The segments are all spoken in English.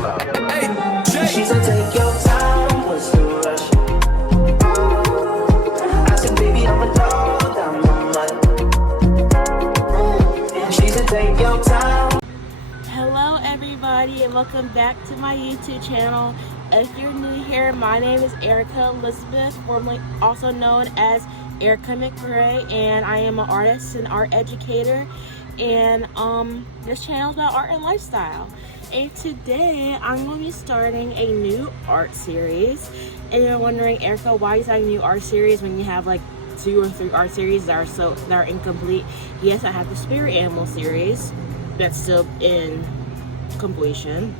She said, take your time, what's the rush? I said, baby, I'm a dog, I'm a mutt. She said, take your time. Hello everybody and welcome back to my YouTube channel. If you're new here, my name is Erica Elizabeth, formerly also known as Erica McRae, and I am an artist and art educator, and this channel is about art and lifestyle. And today I'm going to be starting a new art series. And you're wondering, Erica, why are you starting a new art series when you have like 2 or 3 art series that are incomplete? Yes, I have the spirit animal series that's still in completion.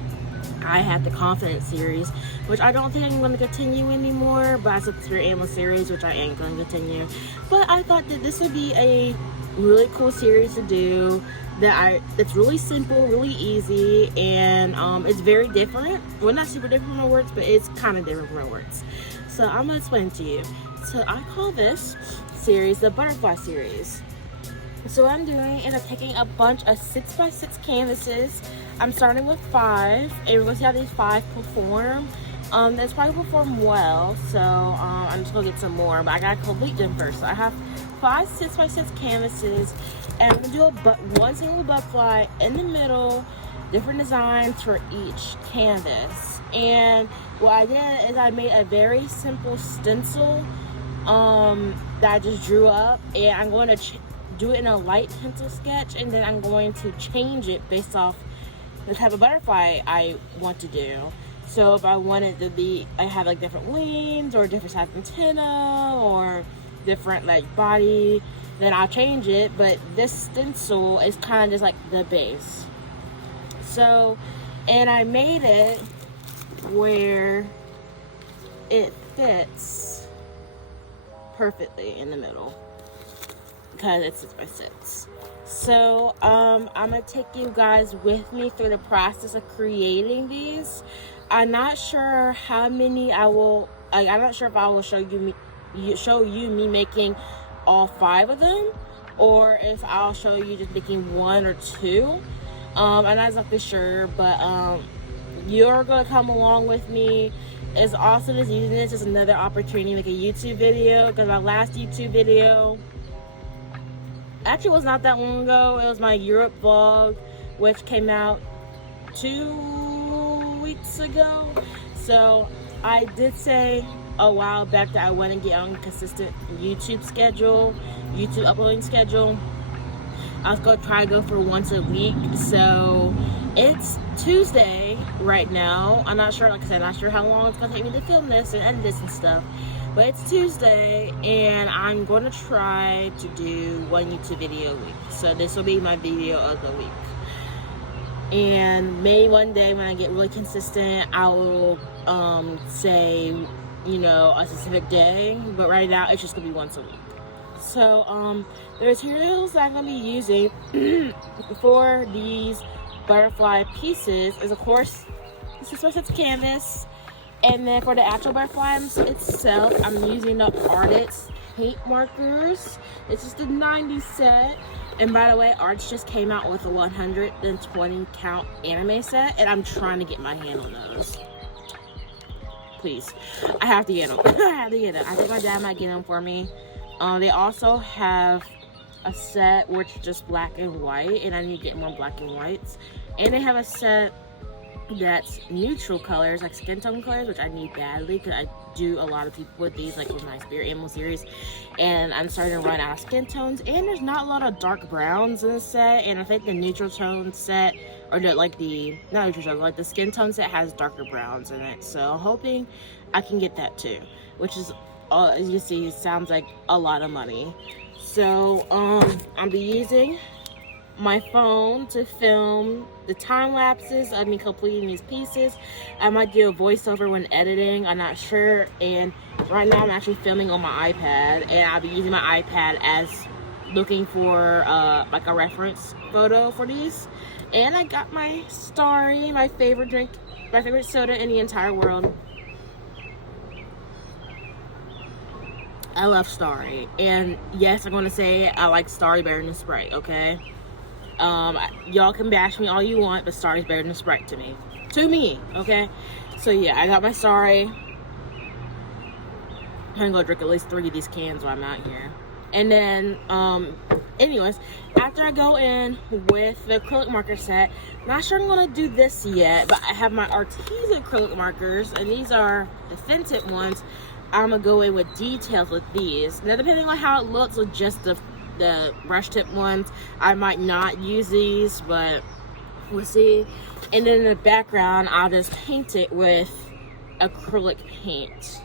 I have the confidence series, which I don't think I'm going to continue anymore, but I said the spirit animal series, which I am going to continue. But I thought that this would be a really cool series to do. It's really simple, really easy, and it's very different. Well, not super different from it works, but it's kind of different from it works. So I'm going to explain it to you. So I call this series the butterfly series. So what I'm doing is I'm taking a bunch of 6x6 canvases. I'm starting with 5, and we're going to see how these 5 perform. That's probably perform well, so I'm just going to get some more, but I got to complete them first. So I have 5 6x6 canvases, and I'm going to do one single butterfly in the middle, different designs for each canvas. And what I did is I made a very simple stencil that I just drew up, and I'm going to do it in a light pencil sketch, and then I'm going to change it based off the type of butterfly I want to do. So if I want it to be, I have like different wings or different size antenna or different like body, then I'll change it. But this stencil is kind of just like the base. So, and I made it where it fits perfectly in the middle because it's 6x6. So I'm gonna take you guys with me through the process of creating these. I'm not sure how many I will. I'm not sure if I will show you me making all 5 of them, or if I'll show you just making 1 or 2. I'm not exactly sure, but you're gonna come along with me. It's also just using this as another opportunity to make a YouTube video, because my last YouTube video actually was not that long ago. It was my Europe vlog, which came out 2 weeks ago. So I did say a while back that I want to get on a consistent YouTube uploading schedule. I was going to try to go for once a week. So it's Tuesday right now. I'm not sure, like I said, I'm not sure how long it's going to take me to film this and edit this and stuff. But it's Tuesday, and I'm going to try to do 1 YouTube video a week. So this will be my video of the week. And maybe one day when I get really consistent, I will say, a specific day. But right now, it's just going to be once a week. So the materials that I'm going to be using for these butterfly pieces is, of course, this is my canvas. And then for the actual butterfly itself, I'm using the Artist paint markers. It's just a 90 set. And by the way, Arts just came out with a 120 count anime set, and I'm trying to get my hand on those. Please, I have to get them. I think my dad might get them for me. They also have a set which is just black and white, and I need to get more black and whites. And they have a set that's neutral colors, like skin tone colors, which I need badly because I do a lot of people with these, like with my spirit animal series, and I'm starting to run out of skin tones, and there's not a lot of dark browns in the set. And I think the neutral tone set, or not neutral tone, like the skin tone set has darker browns in it. So I'm hoping I can get that too, which is, as you see, it sounds like a lot of money. So I'll be using my phone to film the time lapses of me completing these pieces. I might do a voiceover when editing, I'm not sure. And right now I'm actually filming on my iPad, and I'll be using my iPad as looking for like a reference photo for these. And I got my Starry, my favorite drink, my favorite soda in the entire world. I love Starry, and yes, I'm going to say I like Starry better than Sprite, okay? Y'all can bash me all you want, but Starry's better than Sprite to me. To me, okay? So yeah, I got my Starry. I'm gonna go drink at least 3 of these cans while I'm out here. And then, anyways, after I go in with the acrylic marker set, not sure I'm gonna do this yet, but I have my artisan acrylic markers, and these are the Fentit ones. I'm gonna go in with details with these. Now, depending on how it looks with just the brush tip ones, I might not use these, but we'll see. And then in the background, I'll just paint it with acrylic paint.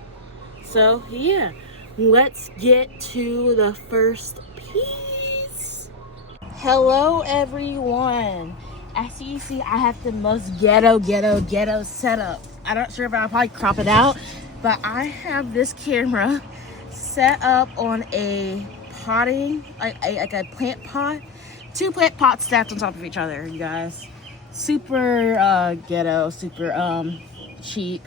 So yeah, let's get to the first piece. Hello everyone. As you see, I have the most ghetto setup. I'm not sure if I'll probably crop it out, but I have this camera set up on a potting, like a plant pot. 2 plant pots stacked on top of each other, you guys. Super ghetto, super cheap.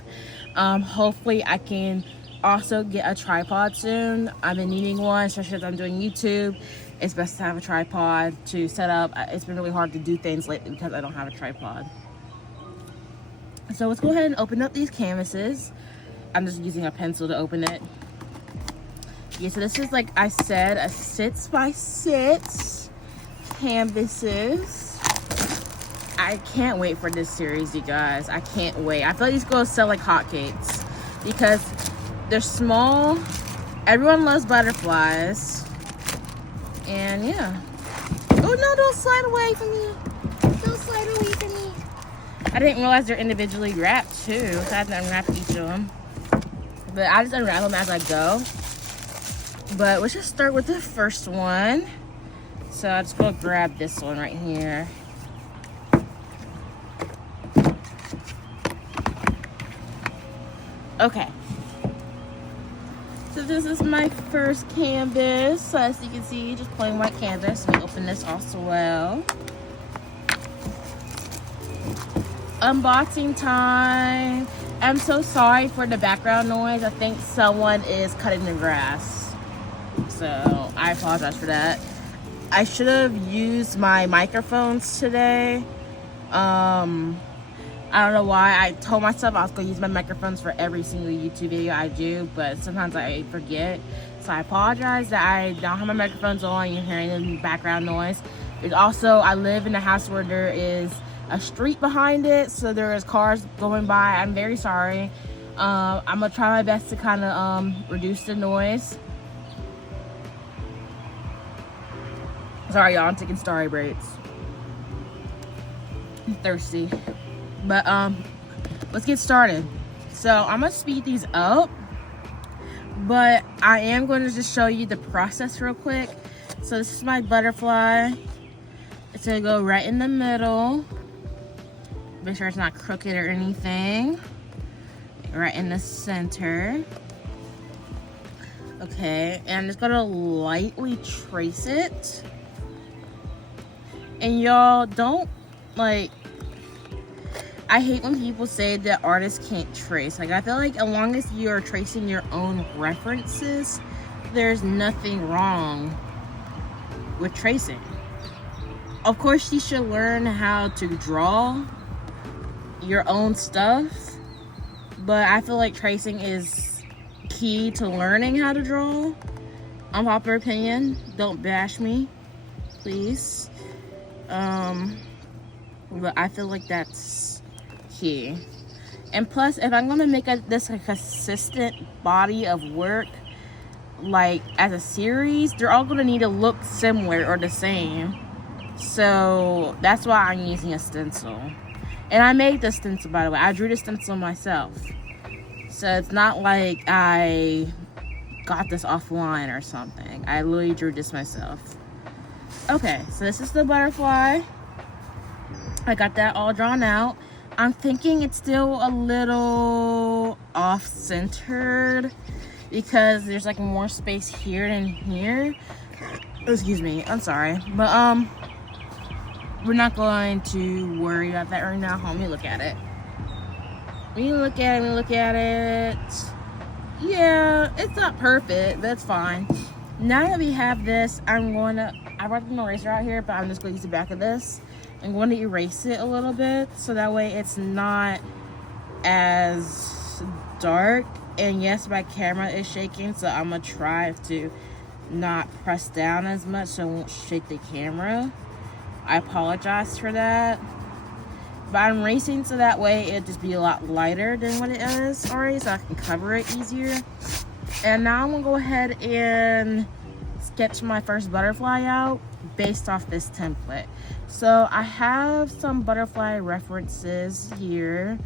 Hopefully I can also get a tripod soon. I've been needing one, especially as I'm doing YouTube. It's best to have a tripod to set up. It's been really hard to do things lately because I don't have a tripod. So let's go ahead and open up these canvases. I'm just using a pencil to open it. Yeah, so this is, like I said, a 6x6 canvases. I can't wait for this series, you guys. I can't wait. I feel like these girls sell like hotcakes because they're small. Everyone loves butterflies. And yeah. Oh no, don't slide away from me. Don't slide away from me. I didn't realize they're individually wrapped too. So I have to unwrap each of them. But I just unwrap them as I go. But let's just start with the first one. So I'm just gonna grab this one right here. Okay. So this is my first canvas. So as you can see, just plain white canvas. Let me open this also well. Unboxing time. I'm so sorry for the background noise. I think someone is cutting the grass. So I apologize for that. I should have used my microphones today. I don't know why. I told myself I was going to use my microphones for every single YouTube video I do, but sometimes I forget. So I apologize that I don't have my microphones on. You're hearing the background noise. There's also, I live in a house where there is a street behind it, so there is cars going by. I'm very sorry. I'm going to try my best to kind of reduce the noise. Sorry, y'all. I'm taking Starry breaks. I'm thirsty. But let's get started. So I'm gonna speed these up, but I am going to just show you the process real quick. So this is my butterfly. It's gonna go right in the middle. Make sure it's not crooked or anything. Right in the center. Okay, and I'm just gonna lightly trace it. And y'all don't like, I hate when people say that artists can't trace. Like, I feel like as long as you're tracing your own references, there's nothing wrong with tracing. Of course, you should learn how to draw your own stuff, but I feel like tracing is key to learning how to draw. Unpopular opinion, don't bash me, please. But I feel like that's key. And plus, if I'm gonna make this a consistent body of work, like as a series, they're all gonna need to look similar or the same. So that's why I'm using a stencil. And I made the stencil, by the way. I drew the stencil myself. So it's not like I got this offline or something. I literally drew this myself. Okay, so this is the butterfly. I got that all drawn out. I'm thinking it's still a little off-centered because there's like more space here than here. Excuse me, I'm sorry. But we're not going to worry about that right now. Let me look at it. Look at it. Yeah, it's not perfect. That's fine. Now that we have this, I'm going to I brought an eraser out here, but I'm just going to use the back of this. I'm going to erase it a little bit so that way it's not as dark. And yes, my camera is shaking, so I'm going to try to not press down as much so it won't shake the camera. I apologize for that. But I'm erasing so that way it'll just be a lot lighter than what it is already, so I can cover it easier. And now I'm going to go ahead and sketch my first butterfly out based off this template. So I have some butterfly references here.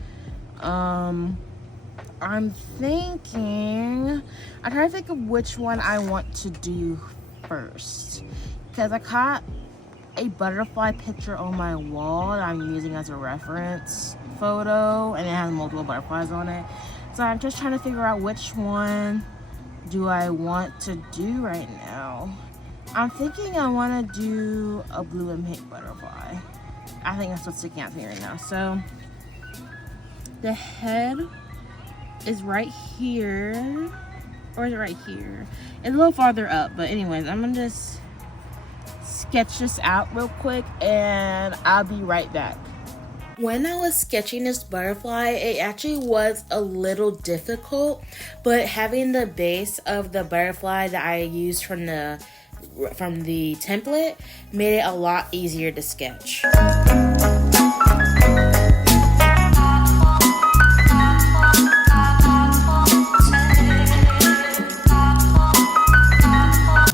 I'm trying to think of which one I want to do first, because I caught a butterfly picture on my wall that I'm using as a reference photo, and it has multiple butterflies on it. So I'm just trying to figure out which one do I want to do right now. I'm thinking I want to do a blue and pink butterfly. I think that's what's sticking out to me right now. So the head is right here, or is it right here? It's a little farther up, but anyways, I'm gonna just sketch this out real quick and I'll be right back. When I was sketching this butterfly, it actually was a little difficult, but having the base of the butterfly that I used from the template made it a lot easier to sketch.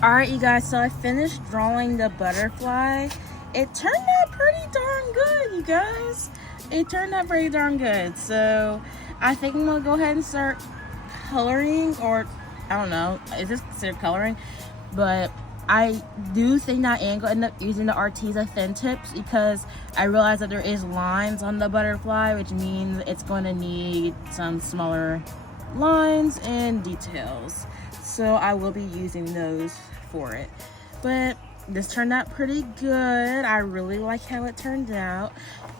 Alright you guys, so I finished drawing the butterfly. It turned out pretty darn good, you guys. It turned out pretty darn good. So I think I'm gonna go ahead and start coloring, or I don't know, is this considered coloring? But I do think that I am gonna end up using the Arteza thin tips because I realize that there is lines on the butterfly, which means it's gonna need some smaller lines and details. So I will be using those for it. But this turned out pretty good. I really like how it turned out.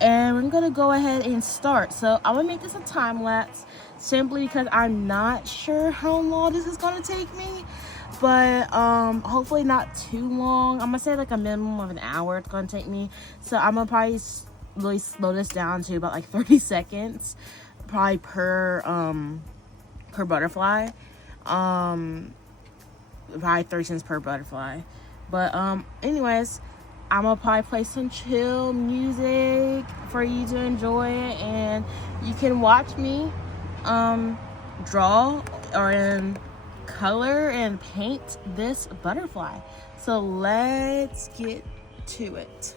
And we're gonna go ahead and start. So I'm gonna make this a time lapse simply because I'm not sure how long this is gonna take me. But hopefully not too long. I'm gonna say like a minimum of an hour it's gonna take me. So I'm gonna probably really slow this down to about like 30 seconds. Probably per butterfly. Probably 30 cents per butterfly. But anyways, I'm gonna probably play some chill music for you to enjoy it, and you can watch me draw or color and paint this butterfly. So let's get to it.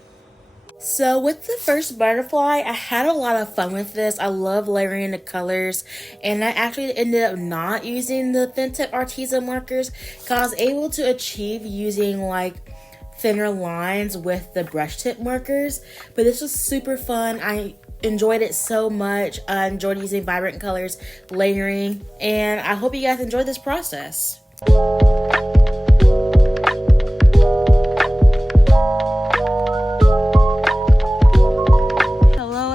So with the first butterfly, I had a lot of fun with this. I love layering the colors, and I actually ended up not using the thin tip Arteza markers because I was able to achieve using like thinner lines with the brush tip markers. But this was super fun. I enjoyed it so much. I enjoyed using vibrant colors, layering, and I hope you guys enjoyed this process.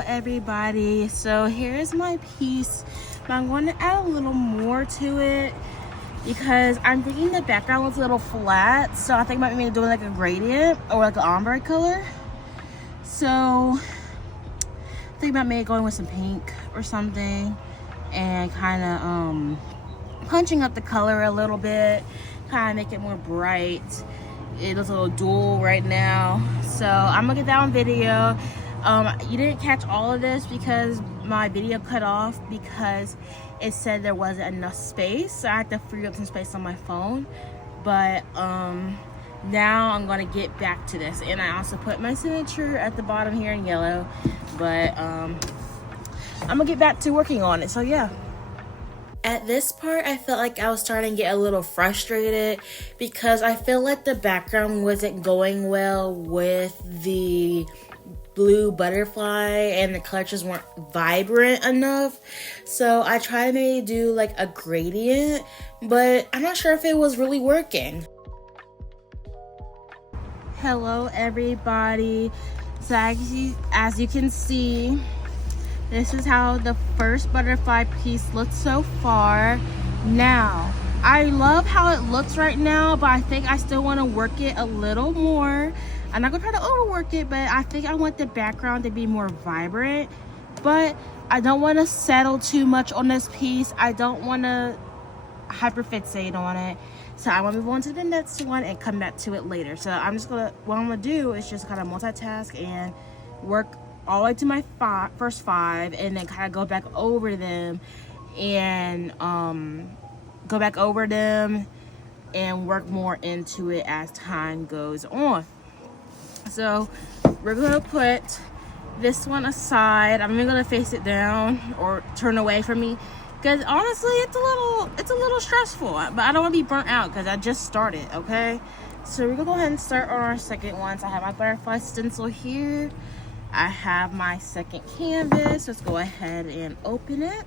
Everybody, so here's my piece, but I'm going to add a little more to it because I'm thinking the background looks a little flat, so I think I might be doing like a gradient or like an ombre color. So I think about maybe going with some pink or something and kind of punching up the color a little bit, kind of make it more bright. It looks a little dull right now, so I'm gonna get that on video. You didn't catch all of this because my video cut off because it said there wasn't enough space, so I had to free up some space on my phone. But now I'm gonna get back to this, and I also put my signature at the bottom here in yellow. But I'm gonna get back to working on it. So yeah. At this part, I felt like I was starting to get a little frustrated because I feel like the background wasn't going well with the blue butterfly and the colors weren't vibrant enough. So I tried to maybe do like a gradient, but I'm not sure if it was really working. Hello everybody. So as you can see, this is how the first butterfly piece looks so far. Now I love how it looks right now, but I think I still want to work it a little more. I'm not gonna try to overwork it, but I think I want the background to be more vibrant. But I don't want to settle too much on this piece. I don't want to hyperfixate on it. So I want to move on to the next one and come back to it later. So what I'm gonna do is just kind of multitask and work all the way to my first 5, and then kind of go back over them and work more into it as time goes on. So we're gonna put this one aside. I'm even gonna face it down or turn away from me, because honestly it's a little stressful, but I don't want to be burnt out because I just started. Okay, so we're gonna go ahead and start on our second one. So I have my butterfly stencil here, I have my second canvas. Let's go ahead and open it.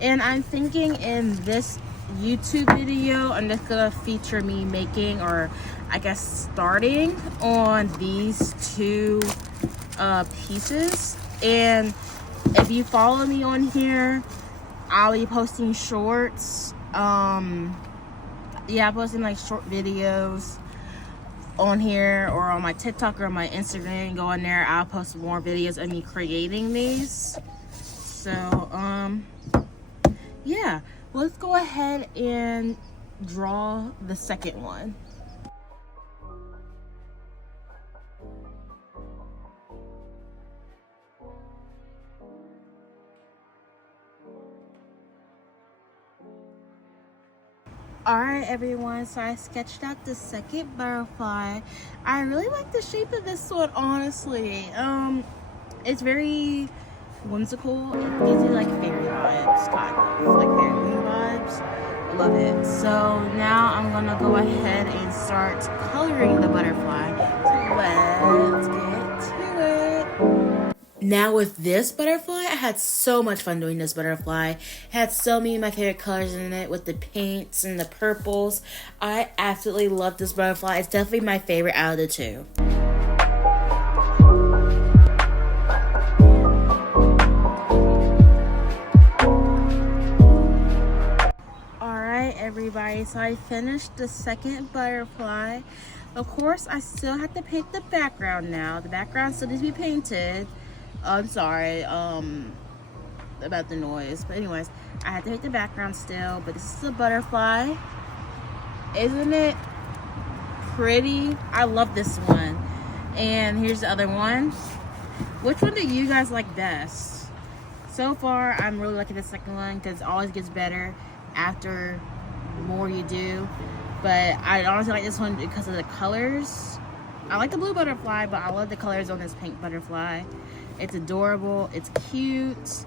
And I'm thinking in this YouTube video, I'm just gonna feature me making, or I guess starting on these 2 pieces. And if you follow me on here, I'll be posting shorts. Posting like short videos on here, or on my TikTok or on my Instagram. Go on there, I'll post more videos of me creating these. So yeah, let's go ahead and draw the second one. Alright everyone, so I sketched out the second butterfly. I really like the shape of this one, honestly. It's very whimsical. It gives you like fairy vibes, kind of like fairy vibes. Love it. So now I'm gonna go ahead and start coloring the butterfly. So let's get to it. Now with this butterfly, I had so much fun doing this butterfly. It had so many of my favorite colors in it, with the pinks and the purples. I absolutely love this butterfly. It's definitely my favorite out of the 2. Alright everybody, so I finished the second butterfly. Of course, I still have to paint the background now. The background still needs to be painted. I'm sorry about the noise, but anyways, I had to hit the background still. But this is a butterfly. Isn't it pretty? I love this one. And here's the other one. Which one do you guys like best? So far I'm really liking the second one, because it always gets better after the more you do. But I honestly like this one because of the colors. I like the blue butterfly, but I love the colors on this pink butterfly. It's adorable, it's cute,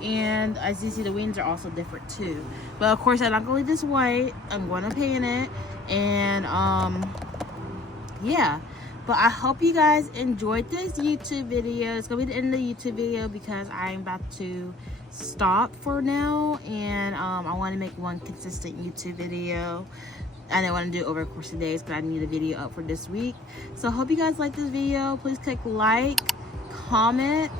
and as you see, the wings are also different too. But of course, I'm not gonna leave this white. I'm gonna paint it, and yeah. But I hope you guys enjoyed this YouTube video. It's gonna be the end of the YouTube video because I'm about to stop for now, and I want to make one consistent YouTube video. I don't want to do it over the course of days, but I need a video up for this week. So I hope you guys like this video. Please click like, comment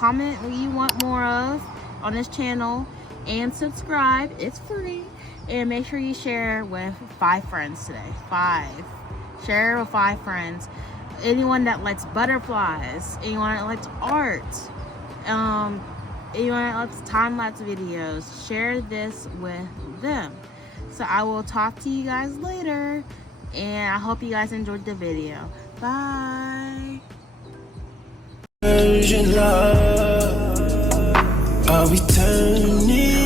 what you want more of on this channel, and subscribe. It's free. And make sure you share with 5 friends today. 5. Share with 5 friends. Anyone that likes butterflies, anyone that likes art, anyone that likes time-lapse videos, share this with them. So I will talk to you guys later, and I hope you guys enjoyed the video. Bye. Are we turning?